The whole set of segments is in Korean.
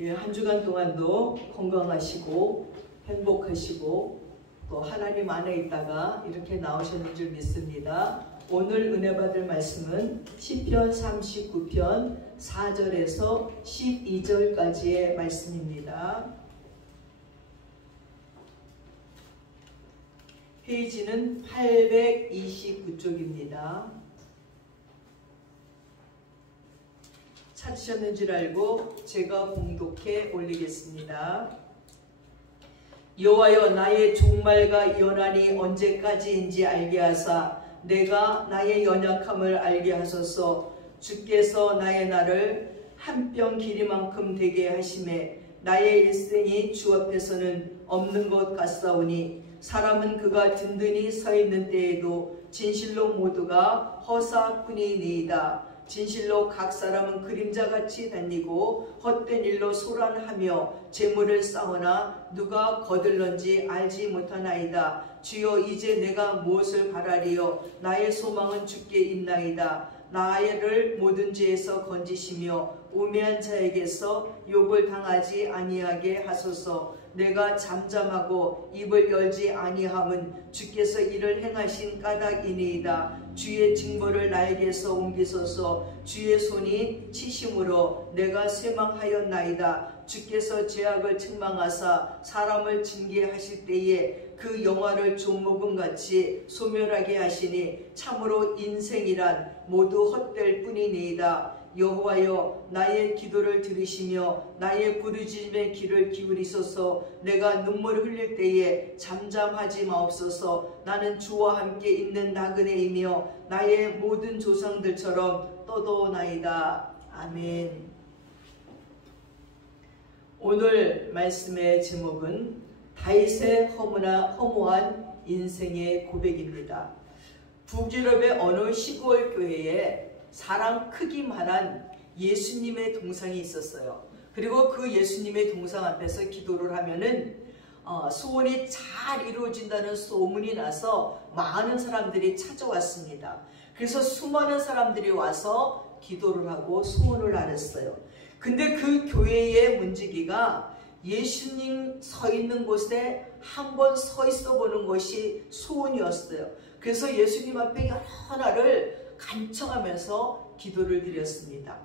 예, 한 주간 동안도 건강하시고 행복하시고 또 하나님 안에 있다가 이렇게 나오셨는 줄 믿습니다. 오늘 은혜 받을 말씀은 시편 39편 4절에서 12절까지의 말씀입니다. 페이지는 829쪽입니다. 찾으셨는 줄 알고 제가 봉독해 올리겠습니다. 여호와여, 나의 종말과 연한이 언제까지인지 알게 하사 내가 나의 연약함을 알게 하소서. 주께서 나의 날을 한 뼘 길이만큼 되게 하심에 나의 일생이 주 앞에서는 없는 것 같사오니 사람은 그가 든든히 서 있는 때에도 진실로 모두가 허사뿐이니이다. 진실로 각 사람은 그림자같이 다니고 헛된 일로 소란하며 재물을 쌓으나 누가 거들런지 알지 못하나이다. 주여, 이제 내가 무엇을 바라리요? 나의 소망은 주께 있나이다. 나를 모든 죄에서 건지시며 우매한 자에게서 욕을 당하지 아니하게 하소서. 내가 잠잠하고 입을 열지 아니함은 주께서 이를 행하신 까닭이니이다. 주의 징벌을 나에게서 옮기소서. 주의 손이 치심으로 내가 쇠망하였나이다. 주께서 죄악을 책망하사 사람을 징계하실 때에 그 영화를 조목음같이 소멸하게 하시니 참으로 인생이란 모두 헛될 뿐이니이다. 여호와여, 나의 기도를 들으시며 나의 부르짖음의 귀를 기울이소서. 내가 눈물을 흘릴 때에 잠잠하지 마옵소서. 나는 주와 함께 있는 나그네이며 나의 모든 조상들처럼 떠도나이다. 아멘. 오늘 말씀의 제목은 다윗의 허무한 인생의 고백입니다. 북유럽의 어느 시골 교회에 사람 크기만한 예수님의 동상이 있었어요. 그리고 그 예수님의 동상 앞에서 기도를 하면은 소원이 잘 이루어진다는 소문이 나서 많은 사람들이 찾아왔습니다. 그래서 수많은 사람들이 와서 기도를 하고 소원을 알았어요. 근데 그 교회의 문지기가 예수님 서 있는 곳에 한번 서 있어 보는 것이 소원이었어요. 그래서 예수님 앞에 여러 날을 간청하면서 기도를 드렸습니다.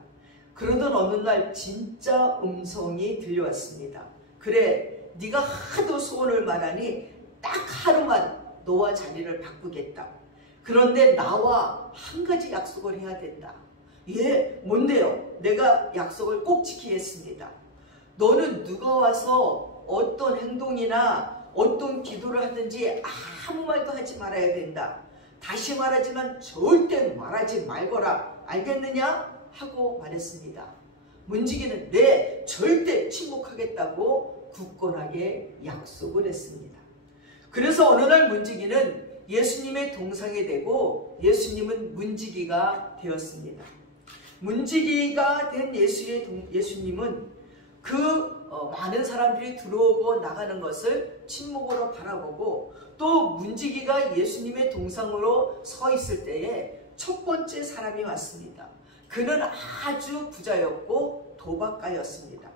그러던 어느 날 진짜 음성이 들려왔습니다. 그래, 네가 하도 소원을 말하니 딱 하루만 너와 자리를 바꾸겠다. 그런데 나와 한 가지 약속을 해야 된다. 예, 뭔데요? 내가 약속을 꼭 지키겠습니다. 너는 누가 와서 어떤 행동이나 어떤 기도를 하든지 아무 말도 하지 말아야 된다. 다시 말하지만 절대 말하지 말거라. 알겠느냐? 하고 말했습니다. 문지기는 네, 절대 침묵하겠다고 굳건하게 약속을 했습니다. 그래서 어느 날 문지기는 예수님의 동상이 되고 예수님은 문지기가 되었습니다. 문지기가 된 예수님은 많은 사람들이 들어오고 나가는 것을 침묵으로 바라보고 또 문지기가 예수님의 동상으로 서 있을 때에 첫 번째 사람이 왔습니다. 그는 아주 부자였고 도박가였습니다.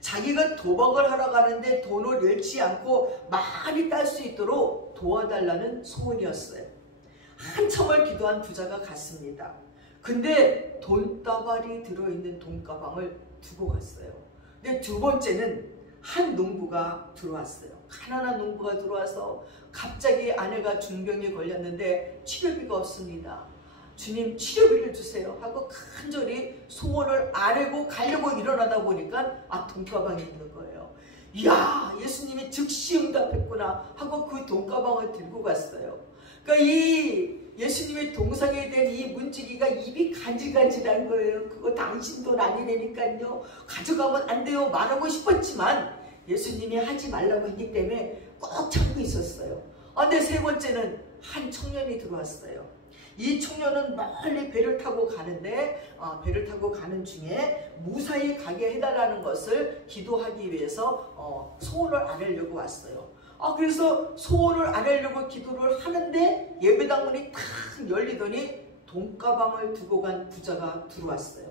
자기가 도박을 하러 가는데 돈을 잃지 않고 많이 딸 수 있도록 도와달라는 소원이었어요. 한참을 기도한 부자가 갔습니다. 근데 돈다발이 들어있는 돈가방을 두고 갔어요. 근데 두 번째는 한 농부가 들어왔어요. 가난한 농부가 들어와서 갑자기 아내가 중병에 걸렸는데 치료비가 없습니다. 주님, 치료비를 주세요 하고 간절히 소원을 아뢰고 가려고 일어나다 보니까 돈가방이 있는 거예요. 이야, 예수님이 즉시 응답했구나 하고 그 돈가방을 들고 갔어요. 그러니까 이 예수님의 동상에 된 이 문지기가 입이 간질간질한 거예요. 그거 당신 돈 아니라니까요. 가져가면 안 돼요. 말하고 싶었지만 예수님이 하지 말라고 했기 때문에 꼭 참고 있었어요. 근데 세 번째는 한 청년이 들어왔어요. 이 청년은 멀리 배를 타고 가는데 배를 타고 가는 중에 무사히 가게 해달라는 것을 기도하기 위해서 소원을 아뢰려고 왔어요. 그래서 소원을 아뢰려고 기도를 하는데 예배당 문이 탁 열리더니 돈가방을 두고 간 부자가 들어왔어요.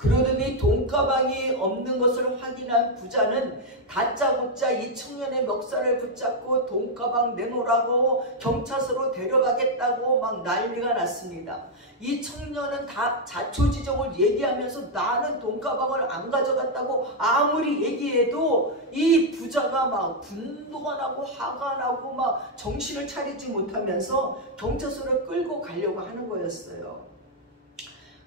그러더니 돈가방이 없는 것을 확인한 부자는 다짜고짜 이 청년의 멱살을 붙잡고 돈가방 내놓으라고 경찰서로 데려가겠다고 막 난리가 났습니다. 이 청년은 다 자초지종을 얘기하면서 나는 돈가방을 안 가져갔다고 아무리 얘기해도 이 부자가 막 분노가 나고 화가 나고 막 정신을 차리지 못하면서 경찰서를 끌고 가려고 하는 거였어요.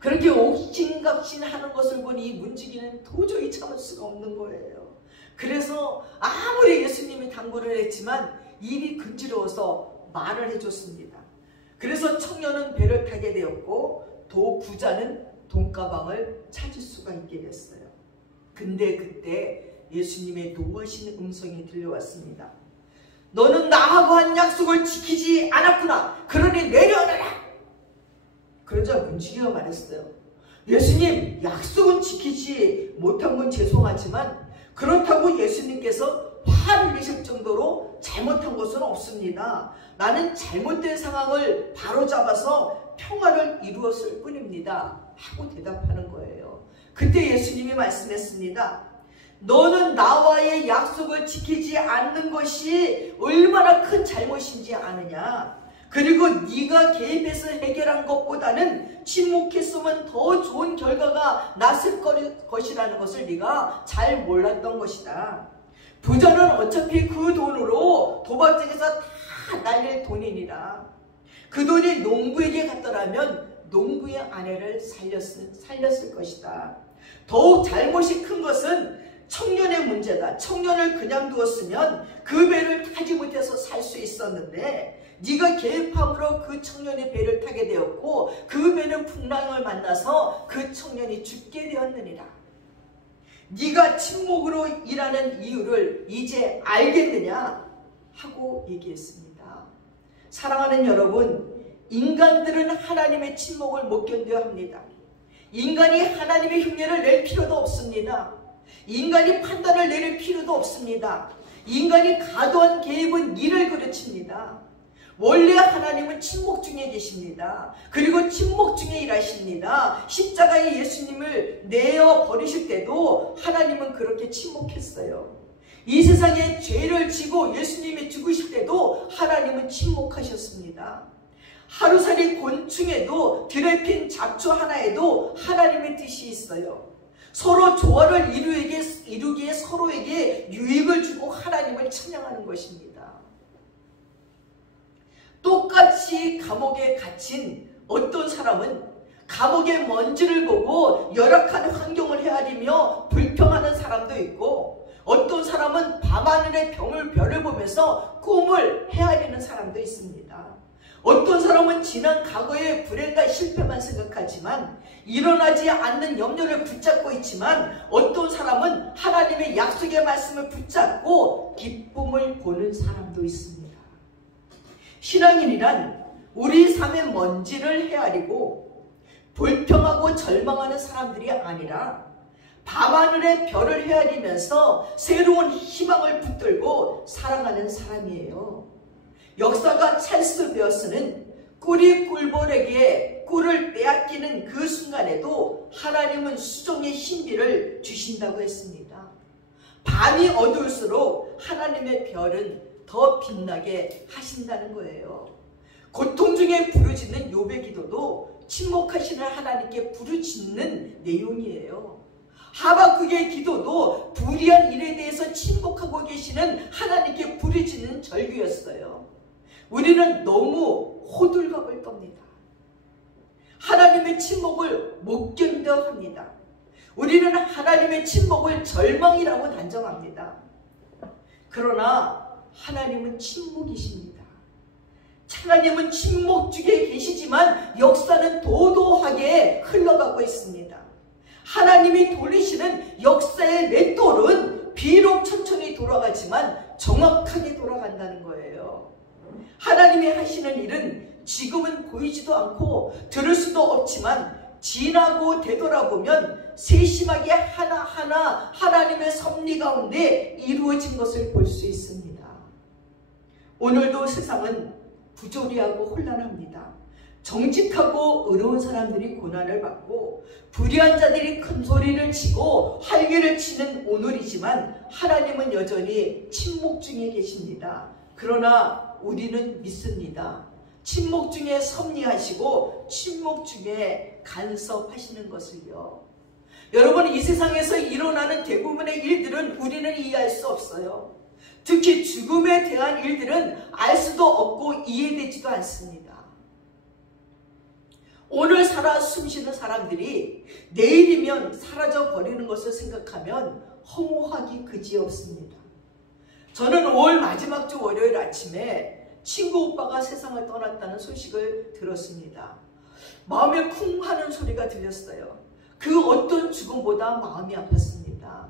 그렇게 옥신각신하는 것을 보니 이 문지기는 도저히 참을 수가 없는 거예요. 그래서 아무리 예수님이 당부를 했지만 입이 근지러워서 말을 해줬습니다. 그래서 청년은 배를 타게 되었고 부자는 돈가방을 찾을 수가 있게 됐어요. 근데 그때 예수님의 노하신 음성이 들려왔습니다. 너는 나하고 한 약속을 지키지 않았구나. 그러니 내려오너라. 그러자 문지기가 말했어요. 예수님, 약속은 지키지 못한 건 죄송하지만 그렇다고 예수님께서 화를 내실 정도로 잘못한 것은 없습니다. 나는 잘못된 상황을 바로잡아서 평화를 이루었을 뿐입니다. 하고 대답하는 거예요. 그때 예수님이 말씀했습니다. 너는 나와의 약속을 지키지 않는 것이 얼마나 큰 잘못인지 아느냐. 그리고 네가 개입해서 해결한 것보다는 침묵했으면 더 좋은 결과가 났을 것이라는 것을 네가 잘 몰랐던 것이다. 부자는 어차피 그 돈으로 도박장에서 다 날릴 돈이니라. 그 돈이 농부에게 갔더라면 농부의 아내를 살렸을 것이다. 더욱 잘못이 큰 것은 청년의 문제다. 청년을 그냥 두었으면 그 배를 타지 못해서 살 수 있었는데 네가 개입함으로 그 청년의 배를 타게 되었고 그 배는 풍랑을 만나서 그 청년이 죽게 되었느니라. 네가 침묵으로 일하는 이유를 이제 알겠느냐 하고 얘기했습니다. 사랑하는 여러분, 인간들은 하나님의 침묵을 못 견뎌 합니다. 인간이 하나님의 흉내를 낼 필요도 없습니다. 인간이 판단을 내릴 필요도 없습니다. 인간이 과도한 개입은 이를 그르칩니다. 원래 하나님은 침묵 중에 계십니다. 그리고 침묵 중에 일하십니다. 십자가에 예수님을 내어 버리실 때도 하나님은 그렇게 침묵했어요. 이 세상에 죄를 지고 예수님이 죽으실 때도 하나님은 침묵하셨습니다. 하루살이 곤충에도 들에 핀 잡초 하나에도 하나님의 뜻이 있어요. 서로 조화를 이루기에 서로에게 유익을 주고 하나님을 찬양하는 것입니다. 똑같이 감옥에 갇힌 어떤 사람은 감옥의 먼지를 보고 열악한 환경을 헤아리며 불평하는 사람도 있고 어떤 사람은 밤하늘의 별을 보면서 꿈을 헤아리는 사람도 있습니다. 어떤 사람은 지난 과거의 불행과 실패만 생각하지만 일어나지 않는 염려를 붙잡고 있지만 어떤 사람은 하나님의 약속의 말씀을 붙잡고 기쁨을 보는 사람도 있습니다. 신앙인이란 우리 삶의 먼지를 헤아리고 불평하고 절망하는 사람들이 아니라 밤하늘의 별을 헤아리면서 새로운 희망을 붙들고 살아가는 사람이에요. 역사가 찰스 베어스는 꿀이 꿀벌에게 꿀을 빼앗기는 그 순간에도 하나님은 수종의 신비를 주신다고 했습니다. 밤이 어두울수록 하나님의 별은 더 빛나게 하신다는 거예요. 고통 중에 부르짖는 욥의 기도도 침묵하시는 하나님께 부르짖는 내용이에요. 하박국의 기도도 불의한 일에 대해서 침묵하고 계시는 하나님께 부르짖는 절규였어요. 우리는 너무 호들갑을 떱니다. 하나님의 침묵을 못 견뎌 합니다. 우리는 하나님의 침묵을 절망이라고 단정합니다. 그러나 하나님은 침묵이십니다. 하나님은 침묵 중에 계시지만 역사는 도도하게 흘러가고 있습니다. 하나님이 돌리시는 역사의 맷돌은 비록 천천히 돌아가지만 정확하게 돌아간다는 거예요. 하나님이 하시는 일은 지금은 보이지도 않고 들을 수도 없지만 지나고 되돌아보면 세심하게 하나하나 하나님의 섭리 가운데 이루어진 것을 볼 수 있습니다. 오늘도 세상은 부조리하고 혼란합니다. 정직하고 의로운 사람들이 고난을 받고 불의한 자들이 큰 소리를 치고 활개를 치는 오늘이지만 하나님은 여전히 침묵 중에 계십니다. 그러나 우리는 믿습니다. 침묵 중에 섭리하시고 침묵 중에 간섭하시는 것을요. 여러분, 이 세상에서 일어나는 대부분의 일들은 우리는 이해할 수 없어요. 특히 죽음에 대한 일들은 알 수도 없고 이해되지도 않습니다. 오늘 살아 숨쉬는 사람들이 내일이면 사라져 버리는 것을 생각하면 허무하기 그지없습니다. 저는 5월 마지막 주 월요일 아침에 친구 오빠가 세상을 떠났다는 소식을 들었습니다. 마음에 쿵 하는 소리가 들렸어요. 그 어떤 죽음보다 마음이 아팠습니다.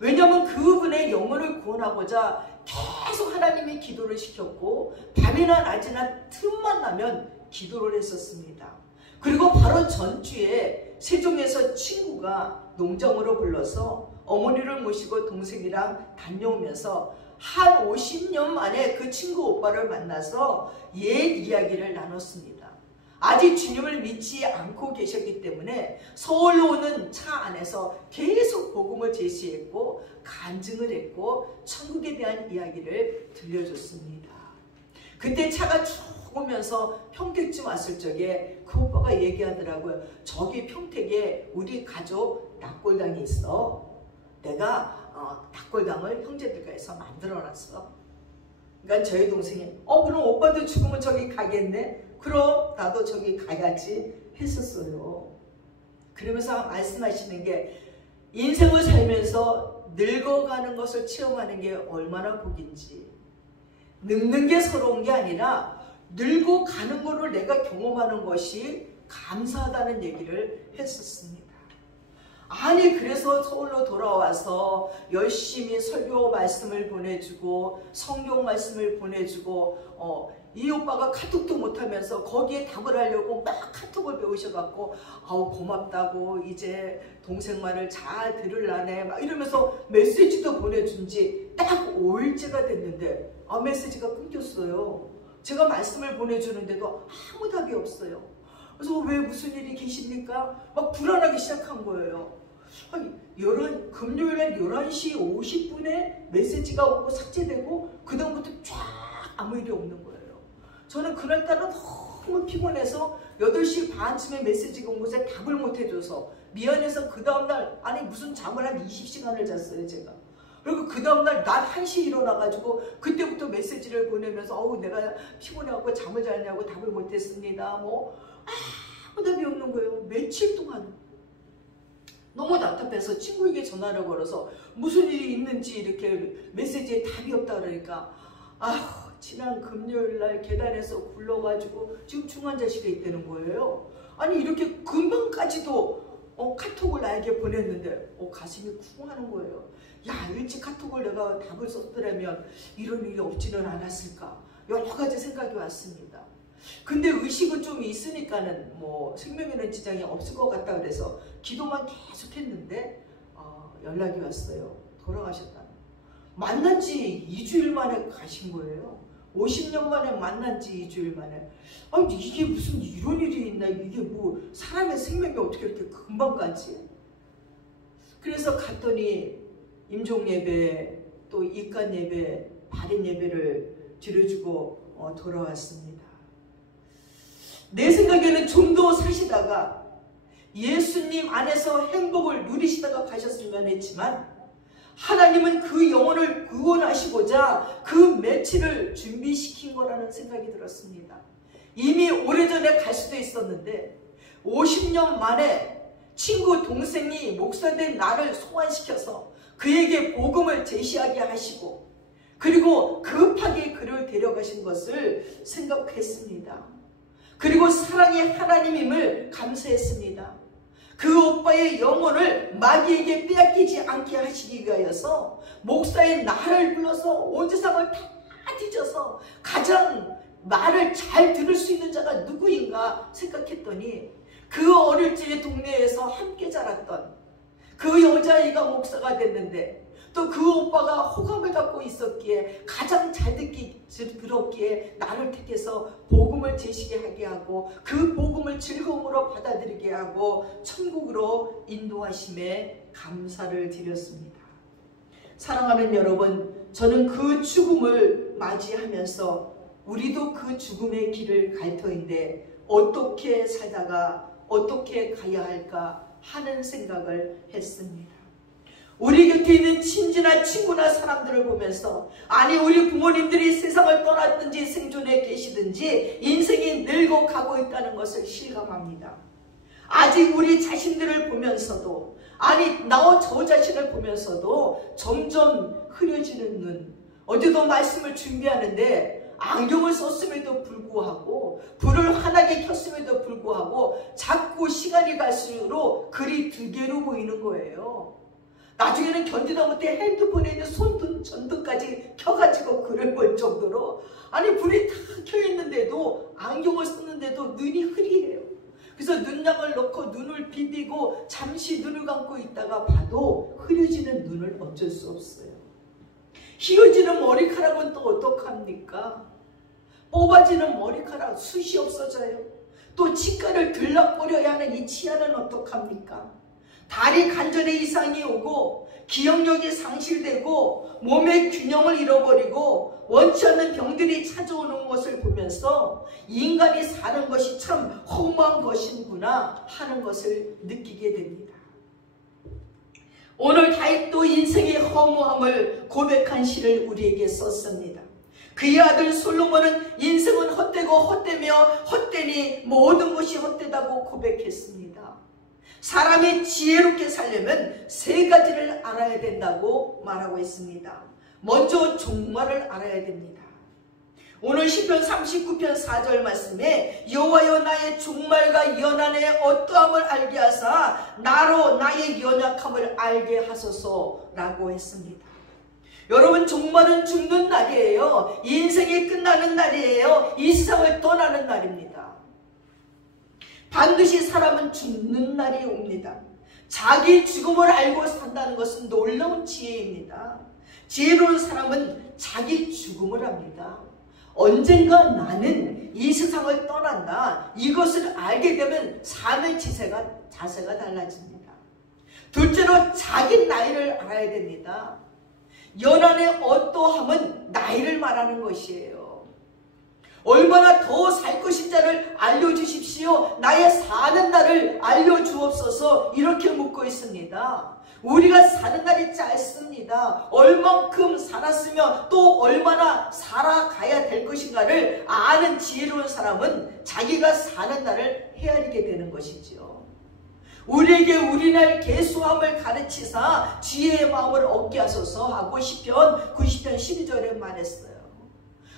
왜냐하면 그분의 영혼을 구원하고자 계속 하나님이 기도를 시켰고 밤이나 낮이나 틈만 나면 기도를 했었습니다. 그리고 바로 전주에 세종에서 친구가 농장으로 불러서 어머니를 모시고 동생이랑 다녀오면서 한 50년 만에 그 친구 오빠를 만나서 옛 이야기를 나눴습니다. 아직 주님을 믿지 않고 계셨기 때문에 서울로 오는 차 안에서 계속 복음을 제시했고 간증을 했고 천국에 대한 이야기를 들려줬습니다. 그때 차가 쭉 오면서 평택쯤 왔을 적에 그 오빠가 얘기하더라고요. 저기 평택에 우리 가족 납골당이 있어. 내가 납골당을 형제들과 해서 만들어놨어. 그러니까 저희 동생이 그럼 오빠도 죽으면 저기 가겠네? 그럼 나도 저기 가야지 했었어요. 그러면서 말씀하시는 게 인생을 살면서 늙어가는 것을 체험하는 게 얼마나 복인지, 늙는 게 서러운 게 아니라 늙고 가는 것을 내가 경험하는 것이 감사하다는 얘기를 했었습니다. 아니 그래서 서울로 돌아와서 열심히 설교 말씀을 보내주고 성경 말씀을 보내주고 이 오빠가 카톡도 못하면서 거기에 답을 하려고 막 카톡을 배우셔갖고 고맙다고 이제 동생 말을 잘 들으려네 막 이러면서 메시지도 보내준 지 딱 5일째가 됐는데 메시지가 끊겼어요. 제가 말씀을 보내주는데도 아무 답이 없어요. 그래서 왜 무슨 일이 계십니까? 막 불안하기 시작한 거예요. 금요일날 11시 50분에 메시지가 오고 삭제되고 그 다음부터 쫙 아무 일이 없는 거예요. 저는 그날따라 너무 피곤해서 8시 반쯤에 메시지가 온 것에 답을 못 해줘서 미안해서 그 다음날 무슨 잠을 한 20시간을 잤어요 제가. 그리고 그 다음날 낮 1시에 일어나가지고 그때부터 메시지를 보내면서 내가 피곤해갖고 잠을 잤냐고 답을 못했습니다. 아무 답이 없는 거예요. 며칠 동안. 너무 답답해서 친구에게 전화를 걸어서 무슨 일이 있는지 이렇게 메시지에 답이 없다 그러니까 지난 금요일날 계단에서 굴러가지고 지금 중환자실에 있다는 거예요. 이렇게 금방까지도 카톡을 나에게 보냈는데 가슴이 쿵 하는 거예요. 일찍 카톡을 내가 답을 썼더라면 이런 일이 없지는 않았을까. 여러 가지 생각이 왔습니다. 근데 의식은 좀 있으니까는 생명에는 지장이 없을 것 같다 그래서 기도만 계속 했는데 연락이 왔어요. 돌아가셨다. 만난 지 2주일 만에 가신 거예요. 50년 만에 만난 지 2주일 만에. 이게 무슨 이런 일이 있나. 이게 사람의 생명이 어떻게 이렇게 금방 가지. 그래서 갔더니 임종 예배 또 입간 예배 발인 예배를 드려주고 돌아왔습니다. 내 생각에는 좀 더 사시다가 예수님 안에서 행복을 누리시다가 가셨으면 했지만 하나님은 그 영혼을 구원하시고자 그 며칠을 준비시킨 거라는 생각이 들었습니다. 이미 오래전에 갈 수도 있었는데 50년 만에 친구 동생이 목사된 나를 소환시켜서 그에게 복음을 제시하게 하시고 그리고 급하게 그를 데려가신 것을 생각했습니다. 그리고 사랑의 하나님임을 감사했습니다. 그 오빠의 영혼을 마귀에게 빼앗기지 않게 하시기 위하여서 목사의 나를 불러서 온 세상을 다 뒤져서 가장 말을 잘 들을 수 있는 자가 누구인가 생각했더니 그 어릴 적에 동네에서 함께 자랐던 그 여자아이가 목사가 됐는데 또 그 오빠가 호감을 갖고 있었기에 가장 잘 들었기에 나를 택해서 복음을 제시게 하게 하고 그 복음을 즐거움으로 받아들이게 하고 천국으로 인도하심에 감사를 드렸습니다. 사랑하는 여러분, 저는 그 죽음을 맞이하면서 우리도 그 죽음의 길을 갈 터인데 어떻게 살다가 어떻게 가야 할까 하는 생각을 했습니다. 우리 곁에 있는 친지나 친구나 사람들을 보면서 아니 우리 부모님들이 세상을 떠났든지 생존해 계시든지 인생이 늙어 가고 있다는 것을 실감합니다. 아직 우리 자신들을 보면서도 아니 나 저 자신을 보면서도 점점 흐려지는 눈. 어제도 말씀을 준비하는데 안경을 썼음에도 불구하고 불을 환하게 켰음에도 불구하고 자꾸 시간이 갈수록 글이 두개로 보이는 거예요. 나중에는 견디다 못해 핸드폰에 있는 손등 전등까지 켜가지고 글을 볼 정도로 아니 불이 다 켜있는데도 안경을 썼는데도 눈이 흐리해요. 그래서 눈약을 넣고 눈을 비비고 잠시 눈을 감고 있다가 봐도 흐려지는 눈을 어쩔 수 없어요. 휘어지는 머리카락은 또 어떡합니까? 뽑아지는 머리카락 숱이 없어져요. 또 치과를 들락거려야 하는 이 치아는 어떡합니까? 다리 관절에 이상이 오고 기억력이 상실되고 몸의 균형을 잃어버리고 원치 않는 병들이 찾아오는 것을 보면서 인간이 사는 것이 참 허무한 것이구나 하는 것을 느끼게 됩니다. 오늘 다윗도 인생의 허무함을 고백한 시를 우리에게 썼습니다. 그의 아들 솔로몬은 인생은 헛되고 헛되며 헛되니 모든 것이 헛되다고 고백했습니다. 사람이 지혜롭게 살려면 세 가지를 알아야 된다고 말하고 있습니다. 먼저 종말을 알아야 됩니다. 오늘 시편 39편 4절 말씀에 여호와여 나의 종말과 연한의 어떠함을 알게 하사 나로 나의 연약함을 알게 하소서라고 했습니다. 여러분, 종말은 죽는 날이에요. 인생이 끝나는 날이에요. 이 세상을 떠나는 날입니다. 반드시 사람은 죽는 날이 옵니다. 자기 죽음을 알고 산다는 것은 놀라운 지혜입니다. 지혜로운 사람은 자기 죽음을 압니다. 언젠가 나는 이 세상을 떠난다. 이것을 알게 되면 삶의 자세가 달라집니다. 둘째로 자기 나이를 알아야 됩니다. 연한의 어떠함은 나이를 말하는 것이에요. 얼마나 더 살 것인지를 알려주십시오. 나의 사는 날을 알려주옵소서. 이렇게 묻고 있습니다. 우리가 사는 날이 짧습니다. 얼만큼 살았으면 또 얼마나 살아가야 될 것인가를 아는 지혜로운 사람은 자기가 사는 날을 헤아리게 되는 것이죠. 우리에게 우리날 계수함을 가르치사 지혜의 마음을 얻게 하소서 하고 시편 90편 12절에 말했어요.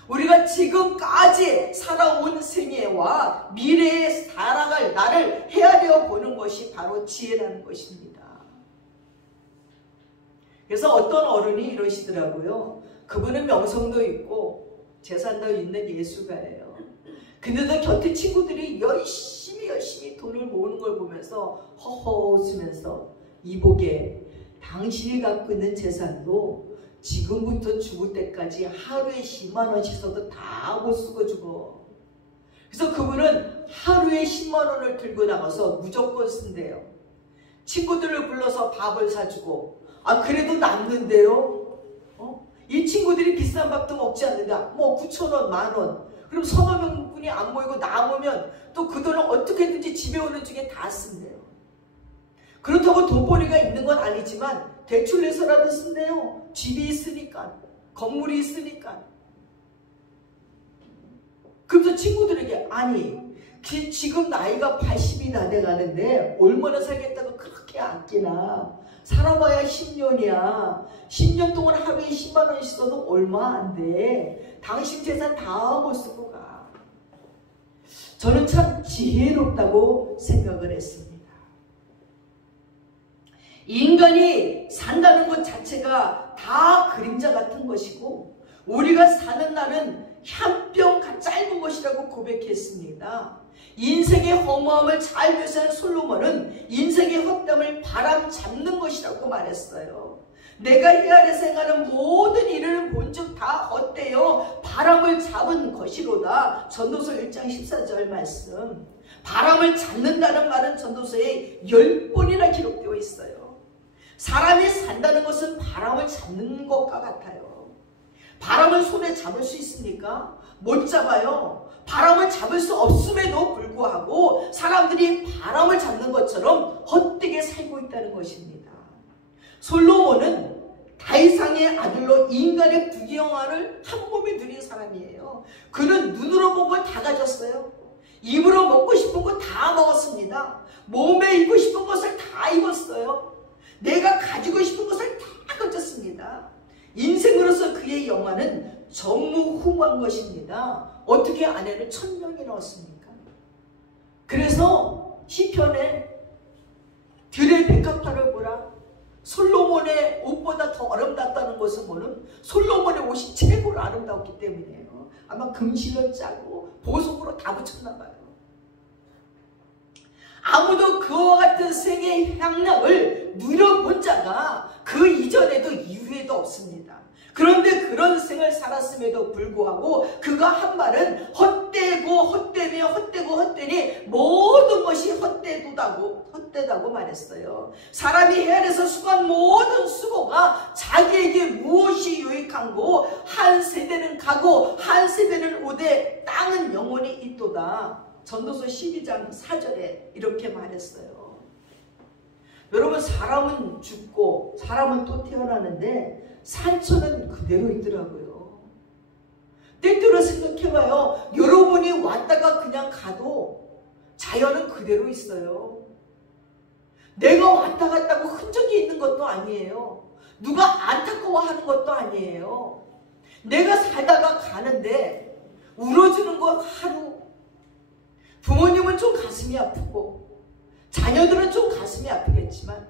우리가 지금까지 살아온 생애와 미래에 살아갈 나를 헤아려 보는 것이 바로 지혜라는 것입니다. 그래서 어떤 어른이 이러시더라고요. 그분은 명성도 있고 재산도 있는 예술가예요. 근데도 곁에 친구들이 열심히 돈을 모으는 걸 보면서 허허 웃으면서 이보게 당신이 갖고 있는 재산도 지금부터 죽을 때까지 하루에 10만 원씩 써도 다 못 쓰고 죽어. 그래서 그분은 하루에 10만 원을 들고 나가서 무조건 쓴대요. 친구들을 불러서 밥을 사주고 그래도 남는데요. 이 친구들이 비싼 밥도 먹지 않는다. 뭐 9,000원, 만원. 그럼 서너 명분이 안 모이고 남으면 또 그 돈을 어떻게든지 집에 오는 중에 다 쓴대요. 그렇다고 돈벌이가 있는 건 아니지만 대출 내서라도 쓴대요. 집이 있으니까, 건물이 있으니까. 그래서 친구들에게 지금 나이가 80이 다 돼가는데 얼마나 살겠다고 그렇게 아끼나. 살아봐야 10년이야. 10년 동안 하루에 10만 원씩 써도 얼마 안 돼. 당신 재산 다 못 쓰고 가. 저는 참 지혜롭다고 생각을 했습니다. 인간이 산다는 것 자체가 다 그림자 같은 것이고 우리가 사는 날은 한 뼘 짧은 것이라고 고백했습니다. 인생의 허무함을 잘 묘사한 솔로몬은 인생의 헛됨을 바람 잡는 것이라고 말했어요. 내가 헤아려서 행하는 모든 일을 본즉 다 헛되어 바람을 잡은 것이로다. 전도서 1장 14절 말씀. 바람을 잡는다는 말은 전도서에 10번이나 기록되어 있어요. 사람이 산다는 것은 바람을 잡는 것과 같아요. 바람을 손에 잡을 수 있습니까? 못 잡아요. 바람을 잡을 수 없음에도 불구하고 사람들이 바람을 잡는 것처럼 헛되게 살고 있다는 것입니다. 솔로몬은 다윗왕의 아들로 인간의 부귀영화를 한 몸에 누린 사람이에요. 그는 눈으로 본 걸 다 가졌어요. 입으로 먹고 싶은 거 다 먹었습니다. 몸에 입고 싶은 것을 다 입었어요. 내가 가지고 싶은 것을 다 가졌습니다. 인생으로서 그의 영화는 전무후무한 것입니다. 어떻게 아내를 1000명이 넣었습니까? 그래서 시편에 들의 백합화를 보라. 솔로몬의 옷보다 더 아름답다는 것은 뭐는 솔로몬의 옷이 최고로 아름다웠기 때문이에요. 아마 금실을 짜고 보석으로 다 붙였나 봐요. 아무도 그와 같은 생의 향락을 누려본 자가 그 이전에도 이후에도 없습니다. 그런데 그런 생을 살았음에도 불구하고 그가 한 말은 헛되고 헛되며 헛되고 헛되니 모든 것이 헛되다고 말했어요. 사람이 헤아려서 수고한 모든 수고가 자기에게 무엇이 유익한고 한 세대는 가고 한 세대는 오되 땅은 영원히 있도다. 전도서 12장 4절에 이렇게 말했어요. 여러분, 사람은 죽고 사람은 또 태어나는데 산처는 그대로 있더라고요. 때때로 생각해봐요. 여러분이 왔다가 그냥 가도 자연은 그대로 있어요. 내가 왔다 갔다고 흔적이 있는 것도 아니에요. 누가 안타까워하는 것도 아니에요. 내가 살다가 가는데 울어주는 거 하루, 부모님은 좀 가슴이 아프고 자녀들은 좀 가슴이 아프겠지만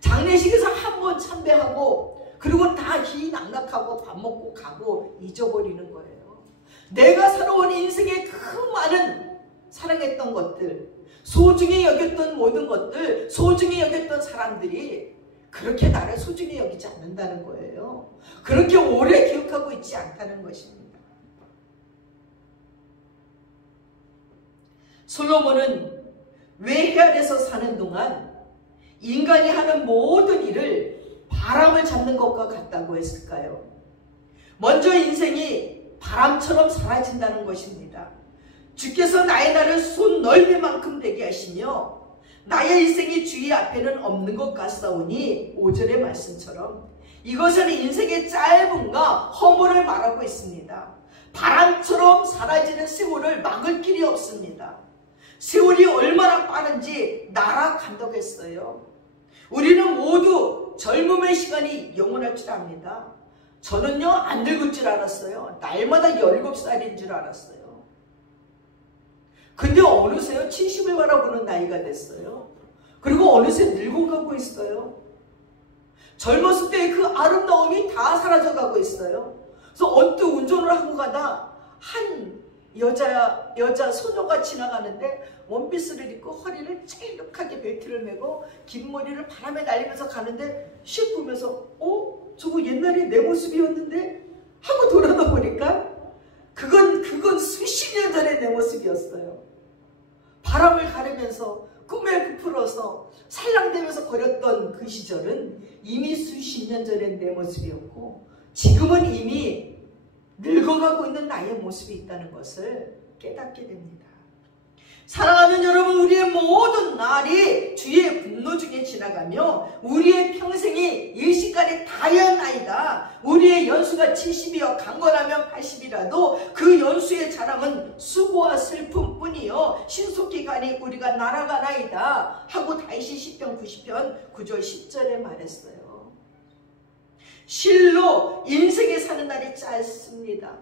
장례식에서 한 번 참배하고 그리고 다 희낙낙하고 밥 먹고 가고 잊어버리는 거예요. 내가 살아온 인생의 그 많은 사랑했던 것들, 소중히 여겼던 모든 것들, 소중히 여겼던 사람들이 그렇게 나를 소중히 여기지 않는다는 거예요. 그렇게 오래 기억하고 있지 않다는 것입니다. 솔로몬은 외해 아래서 사는 동안 인간이 하는 모든 일을 바람을 잡는 것과 같다고 했을까요? 먼저 인생이 바람처럼 사라진다는 것입니다. 주께서 나의 날을 손 넓이만큼 되게 하시며 나의 일생이 주의 앞에는 없는 것 같사오니 5절의 말씀처럼 이것은 인생의 짧음과 허물을 말하고 있습니다. 바람처럼 사라지는 세월을 막을 길이 없습니다. 세월이 얼마나 빠른지 날아간다고 했어요. 우리는 모두 젊음의 시간이 영원할 줄 압니다. 저는요, 안 늙을 줄 알았어요. 날마다 17살인 줄 알았어요. 근데 어느새요 70을 바라보는 나이가 됐어요. 그리고 어느새 늙어가고 있어요. 젊었을 때의 그 아름다움이 다 사라져가고 있어요. 그래서 언뜻 운전을 하고 가다 한 여자 소녀가 지나가는데 원피스를 입고 허리를 찰떡하게 벨트를 메고 긴 머리를 바람에 날리면서 가는데 씩 보면서 저거 옛날에 내 모습이었는데 하고 돌아다 보니까 그건 수십 년 전의 내 모습이었어요. 바람을 가르면서 꿈에 부풀어서 살랑대면서 거렸던 그 시절은 이미 수십 년 전의 내 모습이었고 지금은 이미 늙어가고 있는 나의 모습이 있다는 것을 깨닫게 됩니다. 사랑하는 여러분, 우리의 모든 날이 주의 분노 중에 지나가며 우리의 평생이 일시간에 다하였나이다. 우리의 연수가 70이여 강건하면 80이라도 그 연수의 자랑은 수고와 슬픔뿐이요 신속히 가니 우리가 날아가나이다 하고 다윗이 시편 90편 9절 10절에 말했어요. 실로 인생에 사는 날이 짧습니다.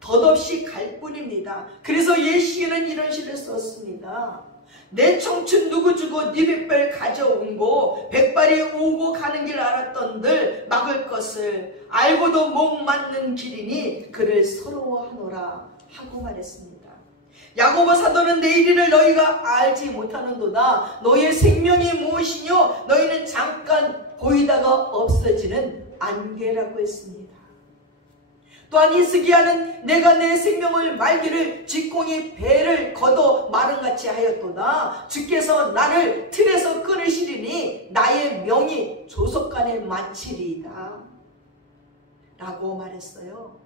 덧없이 갈 뿐입니다. 그래서 예시에는 이런 시를 썼습니다. 내 청춘 누구 주고 네 백발 가져온고 백발이 오고 가는 길 알았던들 막을 것을 알고도 목 맞는 길이니 그를 서러워하노라 하고 말했습니다. 야고보 사도는 내일 일을 너희가 알지 못하는도다. 너희의 생명이 무엇이뇨? 너희는 잠깐 보이다가 없어지는 안개라고 했습니다. 또한 히스기야는 내가 내 생명을 말기를 직공이 배를 걷어 마른같이 하였도다. 주께서 나를 틀에서 끊으시리니 나의 명이 조속간에 마치리이다 라고 말했어요.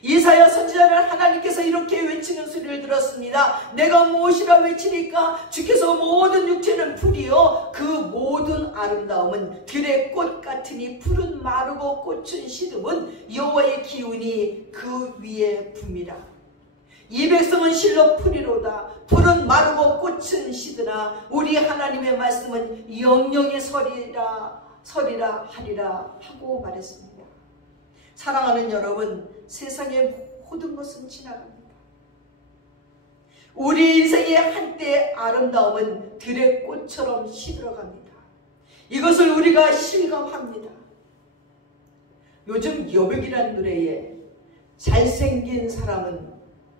이사야 선지자는 하나님께서 이렇게 외치는 소리를 들었습니다. 내가 무엇이라 외치니까 주께서 모든 육체는 풀이요 그 모든 아름다움은 들의 꽃 같으니 풀은 마르고 꽃은 시듬은 여호와의 기운이 그 위에 붐이라. 이 백성은 실로 풀이로다. 풀은 마르고 꽃은 시드나 우리 하나님의 말씀은 영영의 서리라 하리라 하고 말했습니다. 사랑하는 여러분, 세상의 모든 것은 지나갑니다. 우리 인생의 한때의 아름다움은 들의 꽃처럼 시들어갑니다. 이것을 우리가 실감합니다. 요즘 여백이라는 노래에 잘생긴 사람은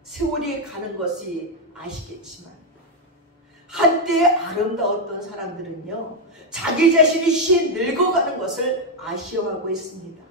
세월이 가는 것이 아시겠지만 한때 아름다웠던 사람들은요, 자기 자신이 늙어가는 것을 아쉬워하고 있습니다.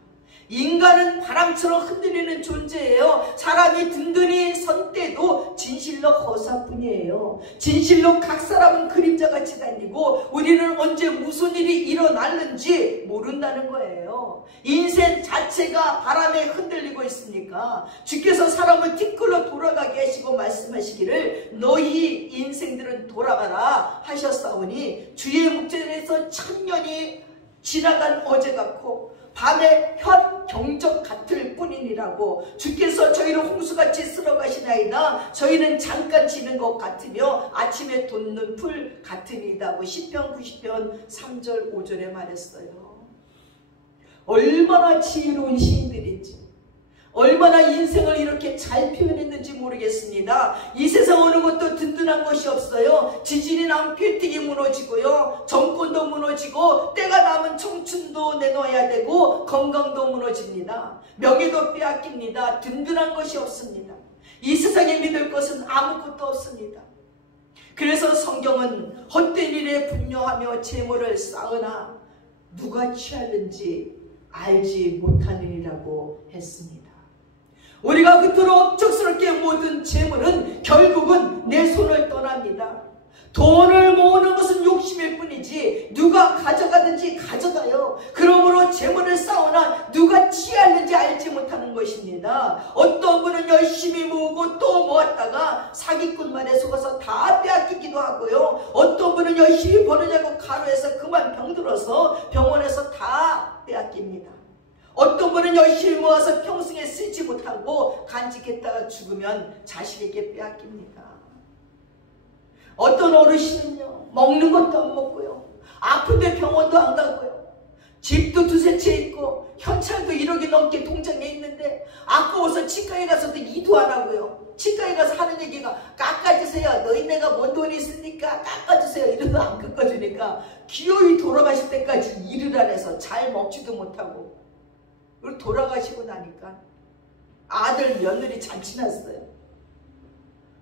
인간은 바람처럼 흔들리는 존재예요. 사람이 든든히 선 때도 진실로 허사뿐이에요. 진실로 각 사람은 그림자같이 다니고 우리는 언제 무슨 일이 일어날는지 모른다는 거예요. 인생 자체가 바람에 흔들리고 있으니까 주께서 사람을 뒷걸로 돌아가게 하시고 말씀하시기를 너희 인생들은 돌아가라 하셨사오니 주의 목전에서 천년이 지나간 어제 같고 밤에 현 경적 같을 뿐이니라고. 주께서 저희를 홍수같이 쓸어가시나이다. 저희는 잠깐 지는 것 같으며 아침에 돋는 풀 같으니다고 시편 90편 3절 5절에 말했어요. 얼마나 지혜로운 시인들인지, 얼마나 인생을 이렇게 잘 표현했는지 모르겠습니다. 이 세상 어느 것도 든든한 것이 없어요. 지진이 나면 빌딩이 무너지고요, 정권도 무너지고 때가 남은 청춘도 내놓아야 되고 건강도 무너집니다. 명예도 빼앗깁니다. 든든한 것이 없습니다. 이 세상에 믿을 것은 아무것도 없습니다. 그래서 성경은 헛된 일에 분노하며 재물을 쌓으나 누가 취하는지 알지 못하느니라고 했습니다. 우리가 그토록 억척스럽게 모든 재물은 결국은 내 손을 떠납니다. 돈을 모으는 것은 욕심일 뿐이지 누가 가져가든지 가져가요. 그러므로 재물을 쌓으나 누가 취하는지 알지 못하는 것입니다. 어떤 분은 열심히 모으고 또 모았다가 사기꾼 말에 속아서 다 빼앗기기도 하고요. 어떤 분은 열심히 벌으려고 가로해서 그만 병들어서 병원에서 다 빼앗깁니다. 어떤 분은 열심히 모아서 평생에 쓰지 못하고 간직했다가 죽으면 자식에게 빼앗깁니다. 어떤 어르신은요, 먹는 것도 안 먹고요, 아픈데 병원도 안 가고요, 집도 두세 채 있고 현찰도 1억이 넘게 통장에 있는데 아까워서 치과에 가서도 이도 안 하고요. 치과에 가서 하는 얘기가 깎아주세요. 너희네가 뭔 돈이 있으니까 깎아주세요. 이러도 안 깎아주니까 기어이 돌아가실 때까지 일을 안 해서 잘 먹지도 못하고, 그리고 돌아가시고 나니까 아들 며느리 잔치 났어요.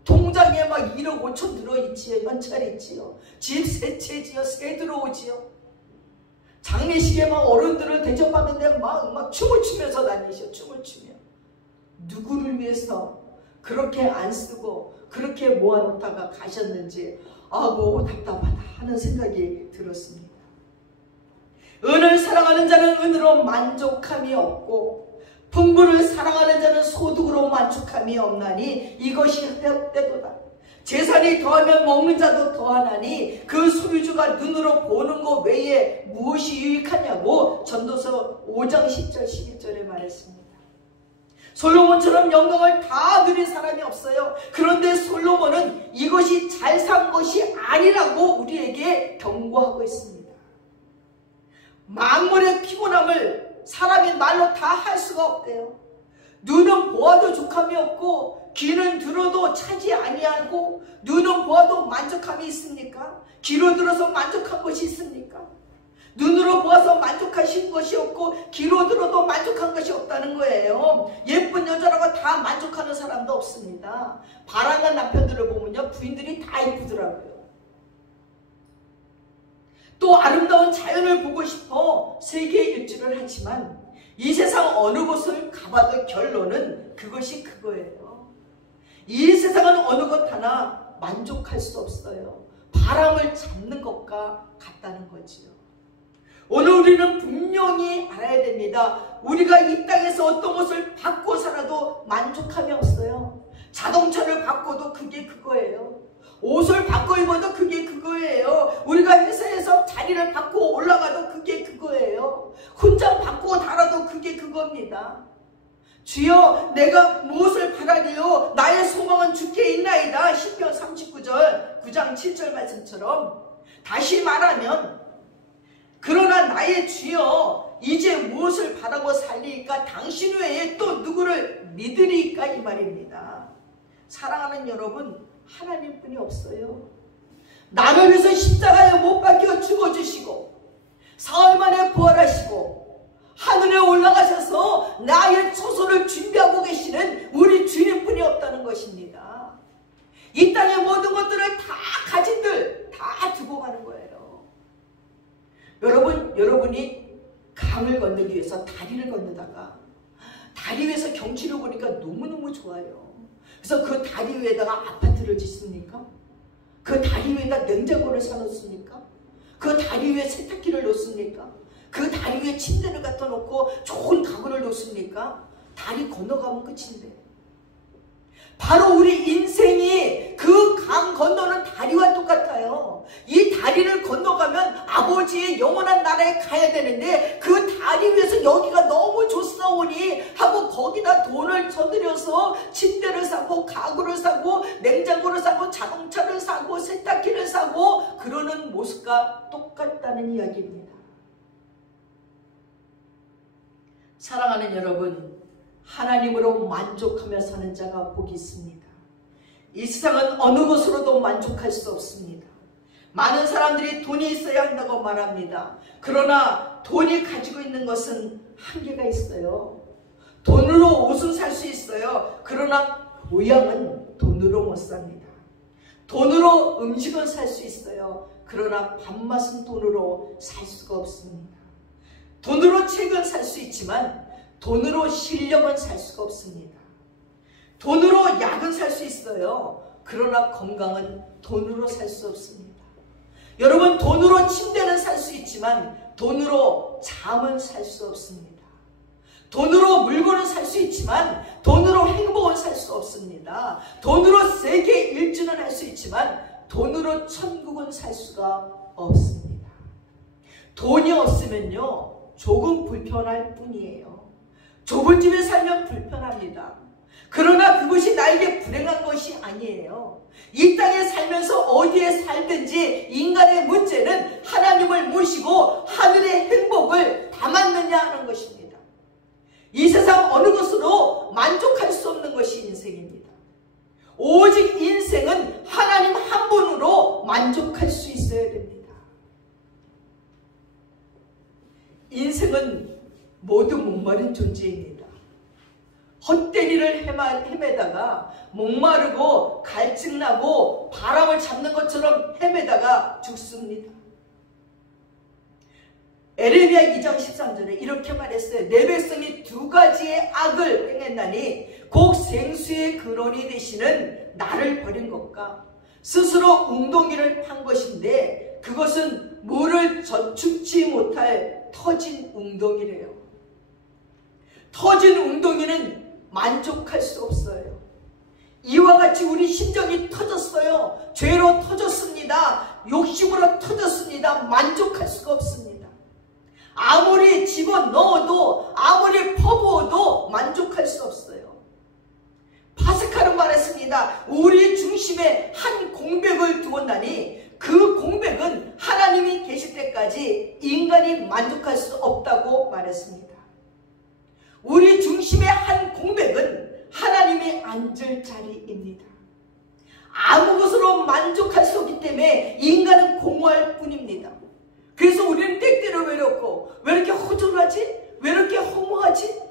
통장에 막 1억 5천 들어있지요. 현찰 있지요. 집 세 채지요. 새 들어오지요. 장례식에 막 어른들을 대접하는데 막 춤을 추면서 다니셔. 춤을 추며. 누구를 위해서 그렇게 안 쓰고 그렇게 모아놓다가 가셨는지 아고 답답하다 하는 생각이 들었습니다. 은을 사랑하는 자는 은으로 만족함이 없고 풍부를 사랑하는 자는 소득으로 만족함이 없나니 이것이 헛되도다. 재산이 더하면 먹는 자도 더하나니 그 소유주가 눈으로 보는 것 외에 무엇이 유익하냐고 전도서 5장 10절 11절에 말했습니다. 솔로몬처럼 영광을 다 누린 사람이 없어요. 그런데 솔로몬은 이것이 잘 산 것이 아니라고 우리에게 경고하고 있습니다. 만물의 피곤함을 사람이 말로 다 할 수가 없대요. 눈은 보아도 족함이 없고 귀는 들어도 차지 아니하고, 눈은 보아도 만족함이 있습니까? 귀로 들어서 만족한 것이 있습니까? 눈으로 보아서 만족하신 것이 없고 귀로 들어도 만족한 것이 없다는 거예요. 예쁜 여자라고 다 만족하는 사람도 없습니다. 바람난 남편들을 보면요, 부인들이 다 이쁘더라고요. 또 아름다운 자연을 보고 싶어 세계 일주를 하지만 이 세상 어느 곳을 가봐도 결론은 그것이 그거예요. 이 세상은 어느 것 하나 만족할 수 없어요. 바람을 잡는 것과 같다는 거지요. 오늘 우리는 분명히 알아야 됩니다. 우리가 이 땅에서 어떤 것을 받고 살아도 만족함이 없어요. 자동차를 바꿔도 그게 그거예요. 옷을 바꿔 입어도 그게 그거예요. 우리가 회사에서 자리를 바꾸고 올라가도 그게 그거예요. 훈장 바꾸고 달아도 그게 그겁니다. 주여, 내가 무엇을 바라리요? 나의 소망은 주께 있나이다. 시편 39절 9장 7절 말씀처럼, 다시 말하면 그러나 나의 주여, 이제 무엇을 바라고 살리까? 당신 외에 또 누구를 믿으리까? 이 말입니다. 사랑하는 여러분, 하나님뿐이 없어요. 나를 위해서 십자가에 못 박혀 죽어주시고 사흘 만에 부활하시고 하늘에 올라가셔서 나의 초소를 준비하고 계시는 우리 주님뿐이 없다는 것입니다. 이 땅의 모든 것들을 다 가진들 다 두고 가는 거예요. 여러분이 강을 건너기 위해서 다리를 건너다가 다리 위에서 경치를 보니까 너무너무 좋아요. 그래서 그 다리 위에다가 아파트를 짓습니까? 그 다리 위에다 냉장고를 사놓습니까? 그 다리 위에 세탁기를 놓습니까? 그 다리 위에 침대를 갖다 놓고 좋은 가구를 놓습니까? 다리 건너가면 끝인데. 바로 우리 인생이 그 강 건너는 다리와 똑같아요. 이 다리를 건너가면 아버지의 영원한 나라에 가야 되는데 그 다리 위에서 여기가 너무 좋사오니 하고 거기다 돈을 쳐들여서 침대를 사고 가구를 사고 냉장고를 사고 자동차를 사고 세탁기를 사고 그러는 모습과 똑같다는 이야기입니다. 사랑하는 여러분, 하나님으로 만족하며 사는 자가 복이 있습니다. 이 세상은 어느 것으로도 만족할 수 없습니다. 많은 사람들이 돈이 있어야 한다고 말합니다. 그러나 돈이 가지고 있는 것은 한계가 있어요. 돈으로 옷은 살 수 있어요. 그러나 보양은 돈으로 못 삽니다. 돈으로 음식은 살 수 있어요. 그러나 밥맛은 돈으로 살 수가 없습니다. 돈으로 책은 살 수 있지만 돈으로 실력은 살 수가 없습니다. 돈으로 약은 살 수 있어요. 그러나 건강은 돈으로 살 수 없습니다. 여러분, 돈으로 침대는 살 수 있지만 돈으로 잠은 살 수 없습니다. 돈으로 물건은 살 수 있지만 돈으로 행복은 살 수 없습니다. 돈으로 세계 일주는 할 수 있지만 돈으로 천국은 살 수가 없습니다. 돈이 없으면요, 조금 불편할 뿐이에요. 좁은 집에 살면 불편합니다. 그러나 그것이 나에게 불행한 것이 아니에요. 이 땅에 살면서 어디에 살든지 인간의 문제는 하나님을 모시고 하늘의 행복을 담았느냐 하는 것입니다. 이 세상 어느 것으로 만족할 수 없는 것이 인생입니다. 오직 인생은 하나님 한 분으로 만족할 수 있어야 됩니다. 인생은 모두 목마른 존재입니다. 헛된 일을 헤매다가 목마르고 갈증나고 바람을 잡는 것처럼 헤매다가 죽습니다. 에레미야 2장 13절에 이렇게 말했어요. 내 백성이 두 가지의 악을 행했나니 곧 생수의 근원이 되시는 나를 버린 것과 스스로 웅덩이를 판 것인데 그것은 물을 저축치 못할 터진 웅덩이래요. 터진 웅덩이는 만족할 수 없어요. 이와 같이 우리 심정이 터졌어요. 죄로 터졌습니다. 욕심으로 터졌습니다. 만족할 수가 없습니다. 아무리 집어넣어도 아무리 퍼부어도 만족할 수 없어요. 파스칼은 말했습니다. 우리 중심에 한 공백을 두었나니 그 공백은 하나님이 계실 때까지 인간이 만족할 수 없다고 말했습니다. 우리 중심의 한 공백은 하나님이 앉을 자리입니다. 아무 것으로 만족할 수 없기 때문에 인간은 공허할 뿐입니다. 그래서 우리는 때때로 잃어버렸고 왜 이렇게 허전하지? 왜 이렇게 허무하지?